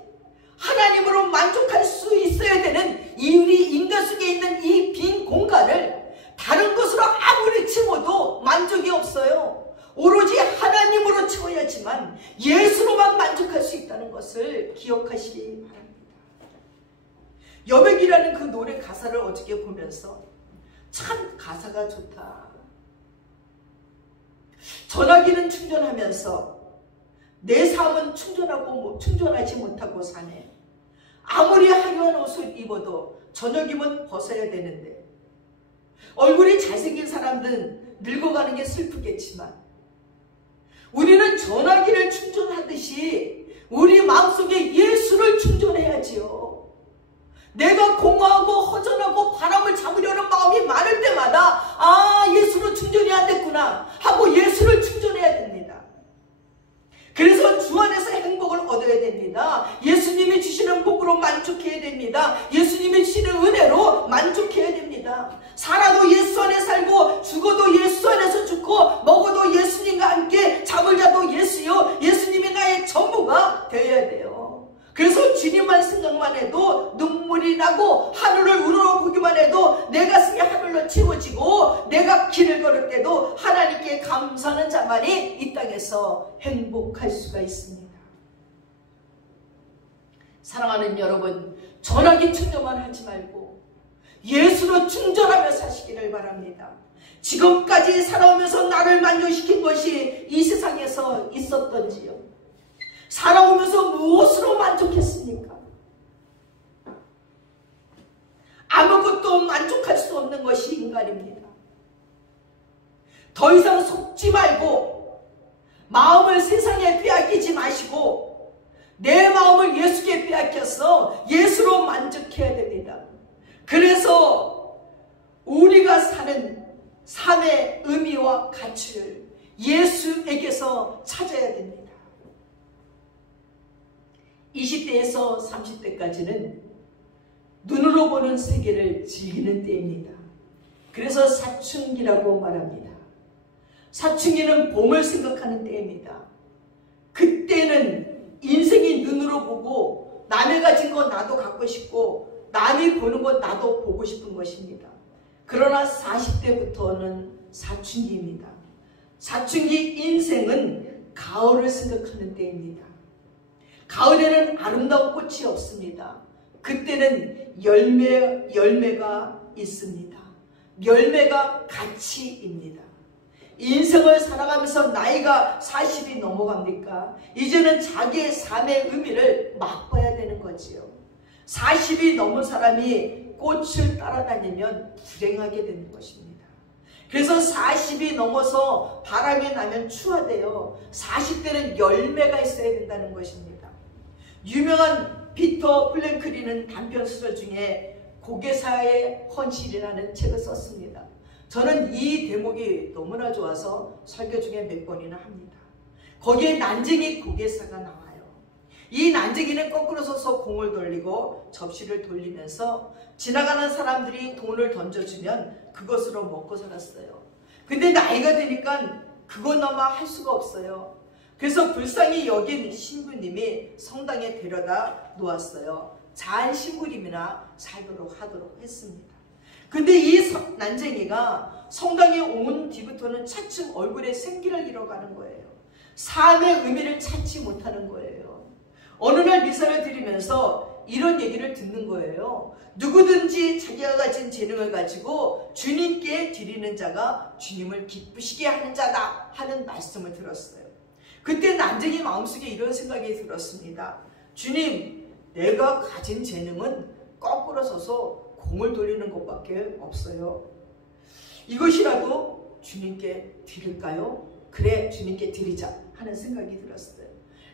하나님으로 만족할 수 있어야 되는 이 우리 인간 속에 있는 이 빈 공간을 다른 것으로 아무리 채워도 만족이 없어요. 오로지 하나님으로 채워야지만 예수로만 만족할 수 있다는 것을 기억하시기 바랍니다. 여백이라는 그 노래 가사를 어저께 보면서 참 가사가 좋다. 전화기는 충전하면서 내 삶은 충전하지 못하고 사네. 아무리 화려한 옷을 입어도 저녁이면 벗어야 되는데 얼굴이 잘생긴 사람들은 늙어가는 게 슬프겠지만 우리는 전화기를 충전하듯이 우리 마음속에 예수를 충전해야지요. 내가 공허하고 허전하고 바람을 잡으려는 마음이 많을 때마다 예수로 충전이 안 됐구나 하고 예수를 충전해야 됩니다. 그래서 주 안에서 행복을 얻어야 됩니다. 예수님이 주시는 복으로 만족해야 됩니다. 예수님이 주시는 은혜로 만족해야 됩니다. 살아도 예수 안에 살고 죽어도 예수 안에서 죽고 먹어도 예수님과 함께 잠을 자도 예수요. 예수님이 나의 전부가 되어야 돼요. 그래서 주님만 생각만 해도 눈물이 나고 하늘을 우러러보기만 해도 내 가슴이 하늘로 채워지고 내가 길을 걸을 때도 하나님께 감사하는 자만이 이 땅에서 행복할 수가 있습니다. 사랑하는 여러분, 전화기 충전만 하지 말고 예수로 충전하며 사시기를 바랍니다. 지금까지 살아오면서 나를 만족시킨 것이 이 세상에서 있었던지요? 살아오면서 무엇으로 만족했습니까? 아무것도 만족할 수 없는 것이 인간입니다. 더 이상 속지 말고 마음을 세상에 빼앗기지 마시고 내 마음을 예수께 빼앗겨서 예수로 만족해야 됩니다. 그래서 우리가 사는 삶의 의미와 가치를 예수에게서 찾아야 됩니다. 20대에서 30대까지는 눈으로 보는 세계를 즐기는 때입니다. 그래서 사춘기라고 말합니다. 사춘기는 봄을 생각하는 때입니다. 그때는 인생이 눈으로 보고 남이 가진 거 나도 갖고 싶고 남이 보는 거 나도 보고 싶은 것입니다. 그러나 40대부터는 사춘기입니다. 사춘기 인생은 가을을 생각하는 때입니다. 가을에는 아름다운 꽃이 없습니다. 그때는 열매가 있습니다. 열매가 가치입니다. 인생을 살아가면서 나이가 40이 넘어갑니까? 이제는 자기의 삶의 의미를 맛봐야 되는 거지요. 40이 넘은 사람이 꽃을 따라다니면 불행하게 되는 것입니다. 그래서 40이 넘어서 바람이 나면 추하대요. 40대는 열매가 있어야 된다는 것입니다. 유명한 피터 플랭클리는 단편소설 중에 고개사의 헌신이라는 책을 썼습니다. 저는 이 대목이 너무나 좋아서 설교 중에 몇 번이나 합니다. 거기에 난쟁이 고개사가 나와요. 이 난쟁이는 거꾸로 서서 공을 돌리고 접시를 돌리면서 지나가는 사람들이 돈을 던져주면 그것으로 먹고 살았어요. 근데 나이가 되니까 그것나마 할 수가 없어요. 그래서 불쌍히 여긴 신부님이 성당에 데려다 놓았어요. 자한 신부님이나 살도록 하도록 했습니다. 근데 이 난쟁이가 성당에 온 뒤부터는 차츰 얼굴에 생기를 잃어가는 거예요. 삶의 의미를 찾지 못하는 거예요. 어느 날 미사를 드리면서 이런 얘기를 듣는 거예요. 누구든지 자기가 가진 재능을 가지고 주님께 드리는 자가 주님을 기쁘시게 하는 자다 하는 말씀을 들었어요. 그때 난쟁이 마음속에 이런 생각이 들었습니다. 주님, 내가 가진 재능은 거꾸로 서서 공을 돌리는 것밖에 없어요. 이것이라도 주님께 드릴까요? 그래, 주님께 드리자 하는 생각이 들었어요.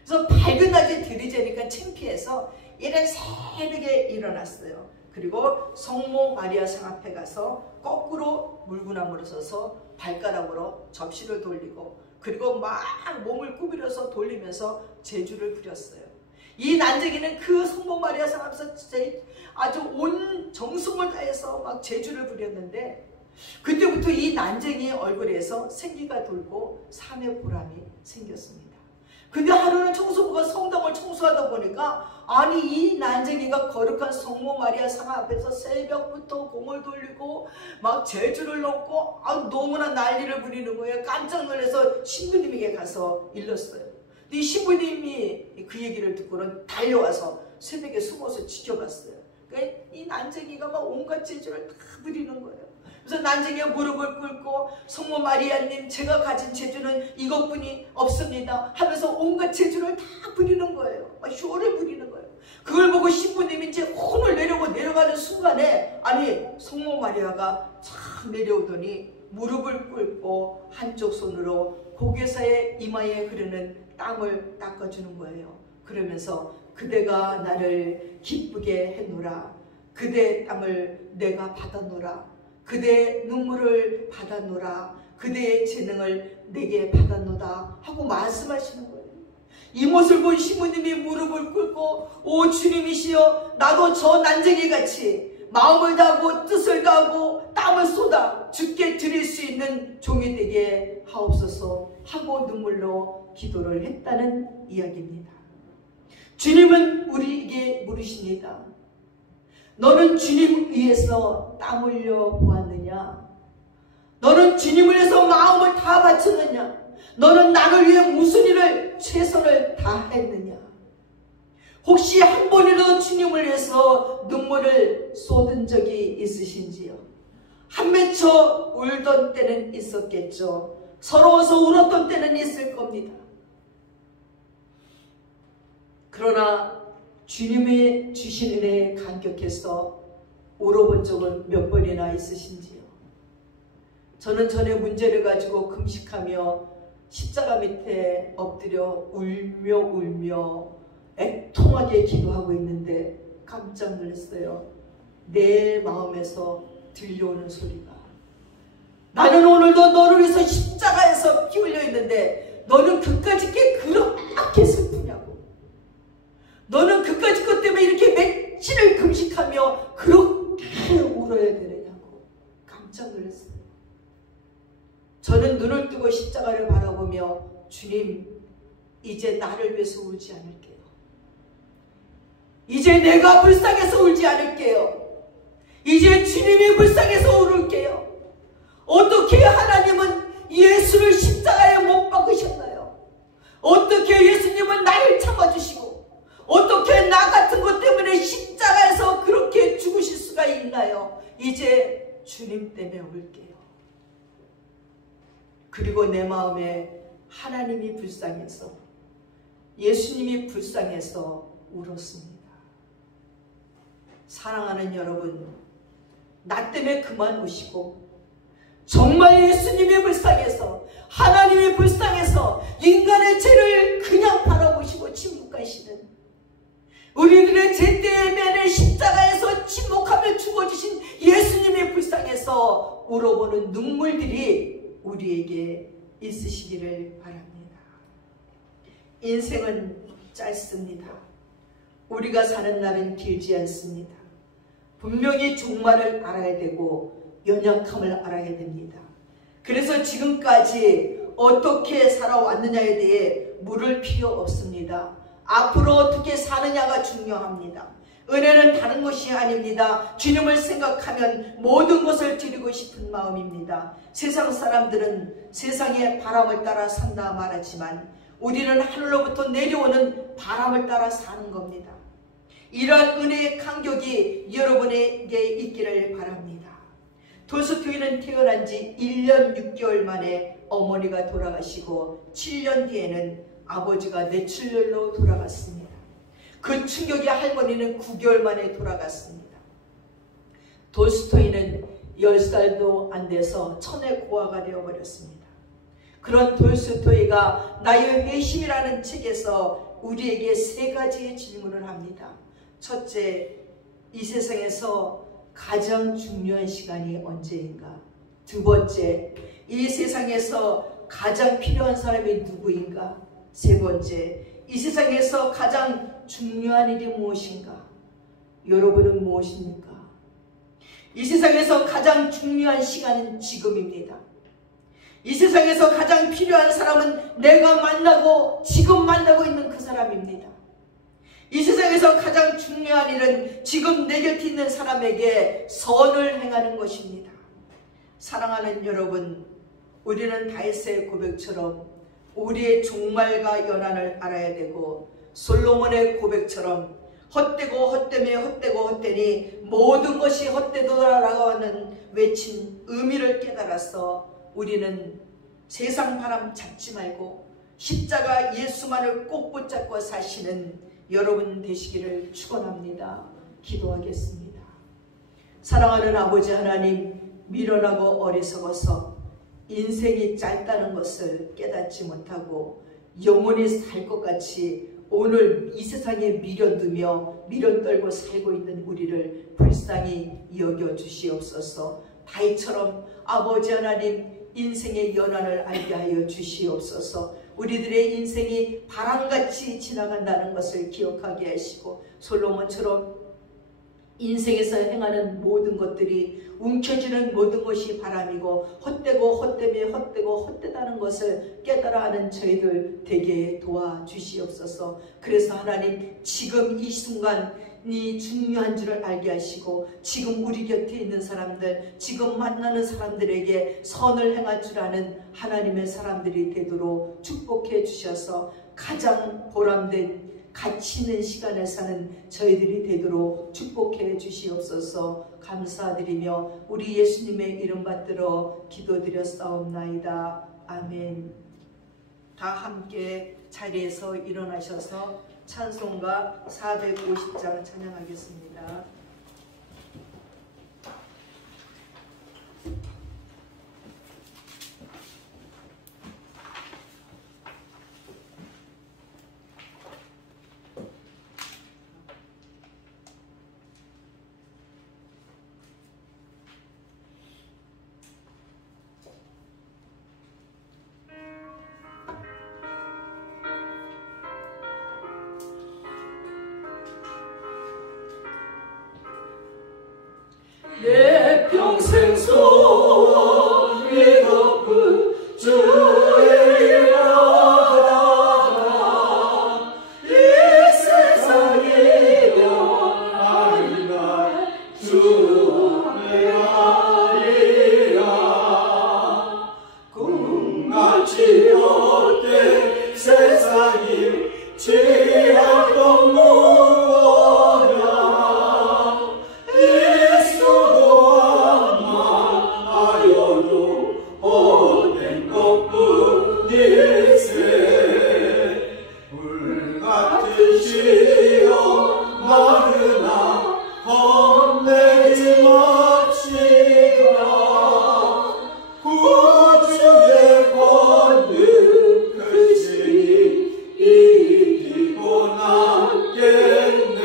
그래서 밝은 낮에 드리자니까 창피해서 이른 새벽에 일어났어요. 그리고 성모 마리아 상 앞에 가서 거꾸로 물구나무로 서서 발가락으로 접시를 돌리고 그리고 막 몸을 구부려서 돌리면서 제주를 부렸어요. 이 난쟁이는 그 성모 마리아 상 앞에서 아주 온 정성을 다해서 막 제주를 부렸는데 그때부터 이 난쟁이의 얼굴에서 생기가 돌고 삶의 보람이 생겼습니다. 근데 하루는 청소부가 성당을 청소하다 보니까 아니 이 난쟁이가 거룩한 성모 마리아 상 앞에서 새벽부터 공을 돌리고 막 제주를 넣고 너무나 난리를 부리는 거예요. 깜짝 놀라서 신부님에게 가서 일렀어요. 근데 이 신부님이 그 얘기를 듣고는 달려와서 새벽에 숨어서 지켜봤어요. 그러니까 이 난쟁이가 막 온갖 제주를 다 부리는 거예요. 그래서 난쟁이가 무릎을 꿇고 성모 마리아님 제가 가진 재주는 이것뿐이 없습니다 하면서 온갖 재주를 다 부리는 거예요. 쇼를 부리는 거예요. 그걸 보고 신부님이 이제 혼을 내려고 내려가는 순간에 아니 성모 마리아가 참 내려오더니 무릎을 꿇고 한쪽 손으로 고개사의 이마에 흐르는 땀을 닦아주는 거예요. 그러면서 그대가 나를 기쁘게 했노라. 그대의 땀을 내가 받았노라. 그대의 눈물을 받았노라. 그대의 재능을 내게 받았노다 하고 말씀하시는 거예요. 이 모습을 본 신부님이 무릎을 꿇고 오 주님이시여 나도 저 난쟁이같이 마음을 다하고 뜻을 다하고 땀을 쏟아 주께 드릴 수 있는 종이 되게 하옵소서 하고 눈물로 기도를 했다는 이야기입니다. 주님은 우리에게 물으십니다. 너는 주님 위해서 땀 흘려 보았느냐? 너는 주님을 위해서 마음을 다 바쳤느냐? 너는 나를 위해 무슨 일을 최선을 다했느냐? 혹시 한 번이라도 주님을 위해서 눈물을 쏟은 적이 있으신지요? 한 맺혀 울던 때는 있었겠죠. 서러워서 울었던 때는 있을 겁니다. 그러나 주님의 주신 은혜에 감격해서 울어본 적은 몇 번이나 있으신지요? 저는 전에 문제를 가지고 금식하며 십자가 밑에 엎드려 울며 애통하게 기도하고 있는데 깜짝 놀랐어요. 내 마음에서 들려오는 소리가 나는 오늘도 너를 위해서 십자가에서 피 흘려 있는데 너는 그까짓 게 그렇게 슬프냐고. 너는 그까짓 것 때문에 이렇게 며칠을 금식하며 그렇게 울어야 되느냐고 깜짝 놀랐어요. 저는 눈을 뜨고 십자가를 바라보며 주님 이제 나를 위해서 울지 않을게요. 이제 내가 불쌍해서 울지 않을게요. 이제 주님이 불쌍해서 울을게요. 어떻게 하나님은 예수를 십자가에 못 박으셨나요? 어떻게 예수님은 나를 참아주시고 어떻게 나 같은 것 때문에 십자가에서 그렇게 죽으실 수가 있나요? 이제 주님 때문에 울게요. 그리고 내 마음에 하나님이 불쌍해서 예수님이 불쌍해서 울었습니다. 사랑하는 여러분, 나 때문에 그만 우시고 정말 예수님이 불쌍해서 하나님이 불쌍해서 인간의 죄를 그냥 바라보시고 침묵하시는 우리들의 제때에면에 십자가에서 침묵하며 죽어주신 예수님이 불쌍해서 울어보는 눈물들이 우리에게 있으시기를 바랍니다. 인생은 짧습니다. 우리가 사는 날은 길지 않습니다. 분명히 종말을 알아야 되고 연약함을 알아야 됩니다. 그래서 지금까지 어떻게 살아왔느냐에 대해 물을 필요 없습니다. 앞으로 어떻게 사느냐가 중요합니다. 은혜는 다른 것이 아닙니다. 주님을 생각하면 모든 것을 드리고 싶은 마음입니다. 세상 사람들은 세상의 바람을 따라 산다 말하지만 우리는 하늘로부터 내려오는 바람을 따라 사는 겁니다. 이러한 은혜의 간격이 여러분에게 있기를 바랍니다. 돌스토이는 태어난 지 1년 6개월 만에 어머니가 돌아가시고 7년 뒤에는 아버지가 뇌출혈로 돌아갔습니다. 그 충격에 할머니는 9개월 만에 돌아갔습니다. 돌스토이는 10살도 안 돼서 천의 고아가 되어버렸습니다. 그런 돌스토이가 나의 회심이라는 책에서 우리에게 3가지의 질문을 합니다. 첫째, 이 세상에서 가장 중요한 시간이 언제인가? 두 번째, 이 세상에서 가장 필요한 사람이 누구인가? 세 번째, 이 세상에서 가장 중요한 일이 무엇인가? 여러분은 무엇입니까? 이 세상에서 가장 중요한 시간은 지금입니다. 이 세상에서 가장 필요한 사람은 내가 만나고 지금 만나고 있는 그 사람입니다. 이 세상에서 가장 중요한 일은 지금 내 곁에 있는 사람에게 선을 행하는 것입니다. 사랑하는 여러분, 우리는 다윗의 고백처럼 우리의 종말과 연한을 알아야 되고, 솔로몬의 고백처럼 헛되고 헛되며 헛되고 헛되니 모든 것이 헛되도라라고 하는 외친 의미를 깨달아서 우리는 세상 바람 잡지 말고 십자가 예수만을 꼭 붙잡고 사시는 여러분 되시기를 축원합니다. 기도하겠습니다. 사랑하는 아버지 하나님, 미련하고 어리석어서 인생이 짧다는 것을 깨닫지 못하고 영원히 살 것 같이 오늘 이 세상에 미련두며 미련 떨고 살고 있는 우리를 불쌍히 여겨주시옵소서. 다윗처럼 아버지 하나님, 인생의 연한을 알게 하여 주시옵소서. 우리들의 인생이 바람같이 지나간다는 것을 기억하게 하시고, 솔로몬처럼 인생에서 행하는 모든 것들이 움켜쥐는 모든 것이 바람이고 헛되고 헛되며 헛되고 헛되다는 것을 깨달아 하는 저희들 되게 도와주시옵소서. 그래서 하나님, 지금 이 순간이 중요한 줄을 알게 하시고 지금 우리 곁에 있는 사람들, 지금 만나는 사람들에게 선을 행할 줄 아는 하나님의 사람들이 되도록 축복해 주셔서 가장 보람된 가치 있는 시간을 사는 저희들이 되도록 축복해 주시옵소서. 감사드리며 우리 예수님의 이름 받들어 기도드렸사옵나이다. 아멘. 다 함께 자리에서 일어나셔서 찬송가 450장 찬양하겠습니다. 내 평생 소원이 높은 주의 일하다가 이 세상이며 아니나 주의 하리라. 꿈같이 헛된 세상이 취할 것 무엇냐. 헛된 것뿐일세. 불같은 시험 많으나 겁내지 맙시다. 구주의 권능 크시니 이기고 남겠네.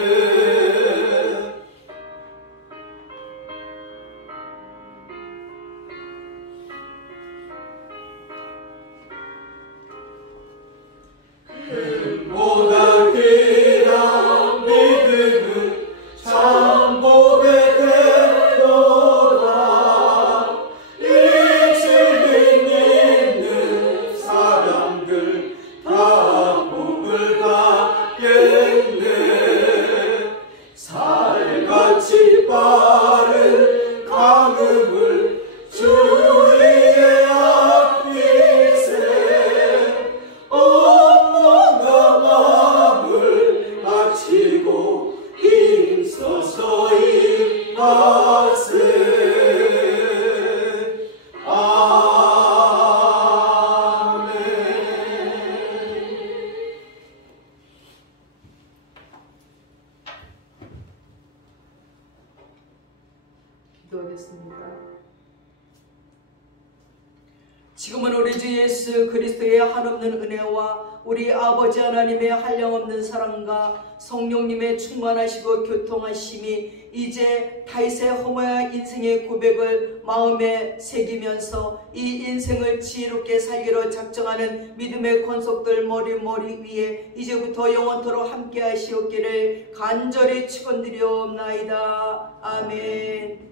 보다 귀한 믿음은 참 고백되도다. 이 진리 믿는 사람들 다 복을 받겠네. 살같이 빠른 강음을 주위에 앞비세 마음을 바치고 힘써서 일하세. 아멘. 기도하겠습니다. 지금은 우리 주 예수 그리스도의 한없는 은혜와 우리 아버지 하나님의 한량없는 사랑과 성령님의 충만하시고 교통하심이 이제 다윗의 허무야 인생의 고백을 마음에 새기면서 이 인생을 지혜롭게 살기로 작정하는 믿음의 권속들 머리 위에 이제부터 영원토록 함께 하시옵기를 간절히 축원드리옵나이다. 아멘.